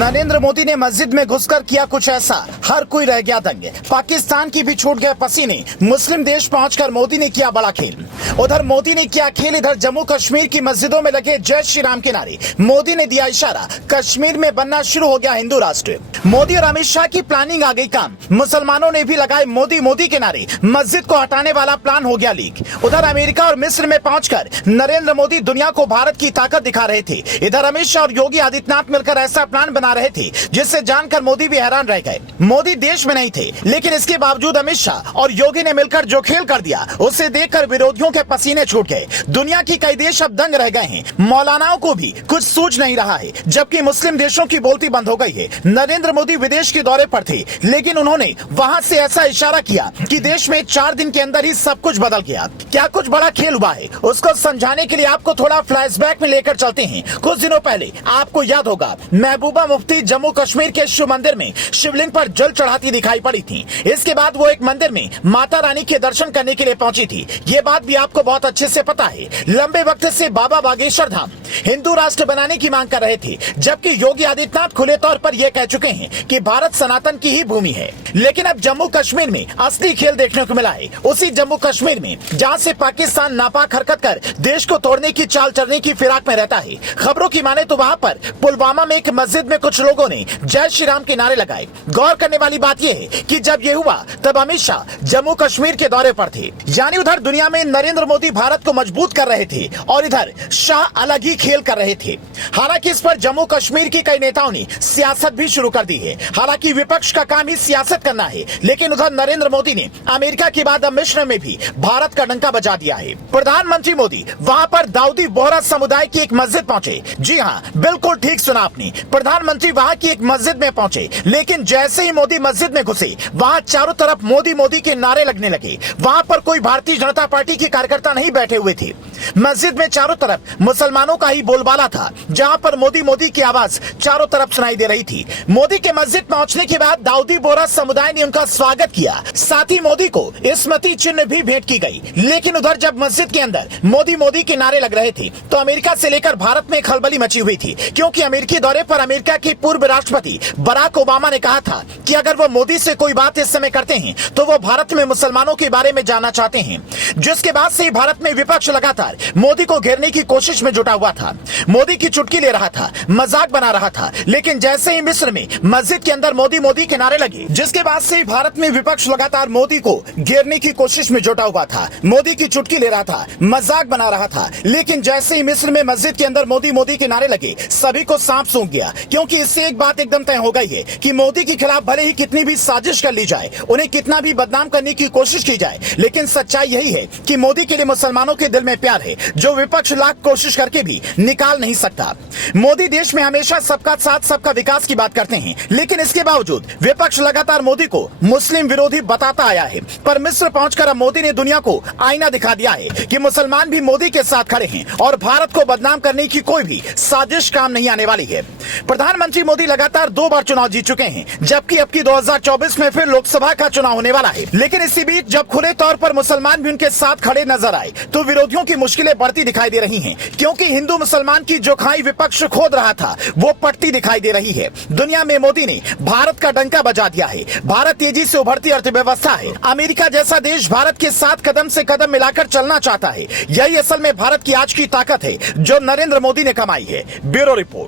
नरेंद्र मोदी ने मस्जिद में घुसकर किया कुछ ऐसा, हर कोई रह गया दंग। पाकिस्तान की भी छूट गए पसीने। मुस्लिम देश पहुंचकर मोदी ने किया बड़ा खेल। उधर मोदी ने किया खेल, इधर जम्मू कश्मीर की मस्जिदों में लगे जय श्री राम के नारे। मोदी ने दिया इशारा, कश्मीर में बनना शुरू हो गया हिंदू राष्ट्र। मोदी और अमित शाह की प्लानिंग आ गई काम। मुसलमानों ने भी लगाए मोदी मोदी के नारे। मस्जिद को हटाने वाला प्लान हो गया लीक। उधर अमेरिका और मिस्र में पहुंचकर नरेंद्र मोदी दुनिया को भारत की ताकत दिखा रहे थे। इधर अमित शाह और योगी आदित्यनाथ मिलकर ऐसा प्लान बना रहे थे जिससे जानकर मोदी भी हैरान रह गए। मोदी देश में नहीं थे, लेकिन इसके बावजूद अमित शाह और योगी ने मिलकर जो खेल कर दिया, उसे देखकर विरोधियों के पसीने छूट गए। दुनिया की कई देश अब दंग रह गए हैं। मौलानाओं को भी कुछ सूझ नहीं रहा है, जबकि मुस्लिम देशों की बोलती बंद हो गई है। नरेंद्र मोदी विदेश के दौरे पर थे, लेकिन उन्होंने वहां से ऐसा इशारा किया कि देश में 4 दिन के अंदर ही सब कुछ बदल गया। क्या कुछ बड़ा खेल हुआ है, उसको समझाने के लिए आपको थोड़ा फ्लैशबैक में लेकर चलते हैं। कुछ दिनों पहले आपको याद होगा, महबूबा मुफ्ती जम्मू कश्मीर के शिव मंदिर में शिवलिंग पर जल चढ़ाती दिखाई पड़ी थी। इसके बाद वो एक मंदिर में माता रानी के दर्शन करने के लिए पहुंची थी। ये बात भी आपको बहुत अच्छे से पता है। लंबे वक्त से बाबा बागेश्वर धाम हिंदू राष्ट्र बनाने की मांग कर रहे थे, जबकि योगी आदित्यनाथ खुले तौर पर यह कह चुके हैं कि भारत सनातन की ही भूमि है। लेकिन अब जम्मू कश्मीर में असली खेल देखने को मिला है। उसी जम्मू कश्मीर में जहां से पाकिस्तान नापाक हरकत कर देश को तोड़ने की चाल चलने की फिराक में रहता है। खबरों की माने तो वहां पर पुलवामा में एक मस्जिद में कुछ लोगों ने जय श्री राम के नारे लगाए। गौर करने वाली बात यह है कि जब ये हुआ तब अमित शाह जम्मू कश्मीर के दौरे पर थे। यानी उधर दुनिया में नरेंद्र मोदी भारत को मजबूत कर रहे थे और इधर शाह अलग ही खेल कर रहे थे। हालांकि इस पर जम्मू कश्मीर के कई नेताओं ने सियासत भी शुरू कर दी है। हालांकि विपक्ष का काम ही सियासत करना है, लेकिन उधर नरेंद्र मोदी ने अमेरिका के बाद अब मिस्र में भी भारत का डंका बजा दिया है। प्रधानमंत्री मोदी वहां पर दाऊदी बोहरा समुदाय की एक मस्जिद पहुंचे। जी हाँ, बिल्कुल ठीक सुना आपने। प्रधानमंत्री वहां की एक मस्जिद में पहुंचे, लेकिन जैसे ही मोदी मस्जिद में घुसे, वहां चारों तरफ मोदी मोदी के नारे लगने लगे। वहां पर कोई भारतीय जनता पार्टी के कार्यकर्ता नहीं बैठे हुए थे। मस्जिद में चारों तरफ मुसलमानों का ही बोलबाला था, जहां पर मोदी मोदी की आवाज चारों तरफ सुनाई दे रही थी। मोदी के मस्जिद पहुंचने के बाद दाऊदी बोहरा समुदाय ने उनका स्वागत किया। साथ ही मोदी को स्मृति चिन्ह भी भेंट की गई। लेकिन उधर जब मस्जिद के अंदर मोदी मोदी के नारे लग रहे थे, तो अमेरिका से लेकर भारत में खलबली मची हुई थी, क्योंकि अमेरिकी दौरे पर अमेरिका के पूर्व राष्ट्रपति बराक ओबामा ने कहा था कि अगर वो मोदी से कोई बात इस समय करते हैं तो वो भारत में मुसलमानों के बारे में जानना चाहते हैं। जिसके बाद से भारत में विपक्ष लगातार मोदी को घेरने की कोशिश में जुटा हुआ था। मोदी की चुटकी ले रहा था, मजाक बना रहा था। लेकिन जैसे ही मिस्र में मस्जिद के अंदर मोदी मोदी के नारे लगे, जिसके बाद से भारत में विपक्ष लगातार मोदी को घेरने की कोशिश में जुटा हुआ था। मोदी की चुटकी ले रहा था, मजाक बना रहा था। लेकिन जैसे ही मिस्र में मस्जिद के अंदर मोदी मोदी के नारे लगे, सभी को सांप सूंघ गया, क्योंकि इससे एक बात एकदम तय हो गई है कि मोदी के खिलाफ भले ही कितनी भी साजिश कर ली जाए, उन्हें कितना भी बदनाम करने की कोशिश की जाए, लेकिन सच्चाई यही है कि मोदी के लिए मुसलमानों के दिल में प्यार है, जो विपक्ष लाख कोशिश करके भी निकाल नहीं सकता। मोदी देश में हमेशा सबका साथ सबका विकास की बात करते हैं, लेकिन इसके बावजूद विपक्ष लगातार मोदी को मुस्लिम विरोधी बताता आया है। पर मिस्र पहुंचकर अब मोदी ने दुनिया को आईना दिखा दिया है कि मुसलमान भी मोदी के साथ खड़े हैं और भारत को बदनाम करने की कोई भी साजिश काम नहीं आने वाली है। प्रधानमंत्री मोदी लगातार 2 बार चुनाव जीत चुके हैं, जबकि अब की 2024 में फिर लोकसभा का चुनाव होने वाला है। लेकिन इसी बीच जब खुले तौर पर मुसलमान भी उनके साथ खड़े नजर आए, तो विरोधियों की मुश्किलें बढ़ती दिखाई दे रही हैं, क्योंकि हिंदू मुसलमान की जो खाई विपक्ष खोद रहा था, वो पट्टी दिखाई दे रही है। दुनिया में मोदी ने भारत का डंका बजा दिया है। भारत तेजी से उभरती अर्थव्यवस्था है। अमेरिका जैसा देश भारत के साथ कदम से कदम मिलाकर चलना चाहता है। यही असल में भारत की आज की ताकत है, जो नरेंद्र मोदी ने कमाई है। Bureau report.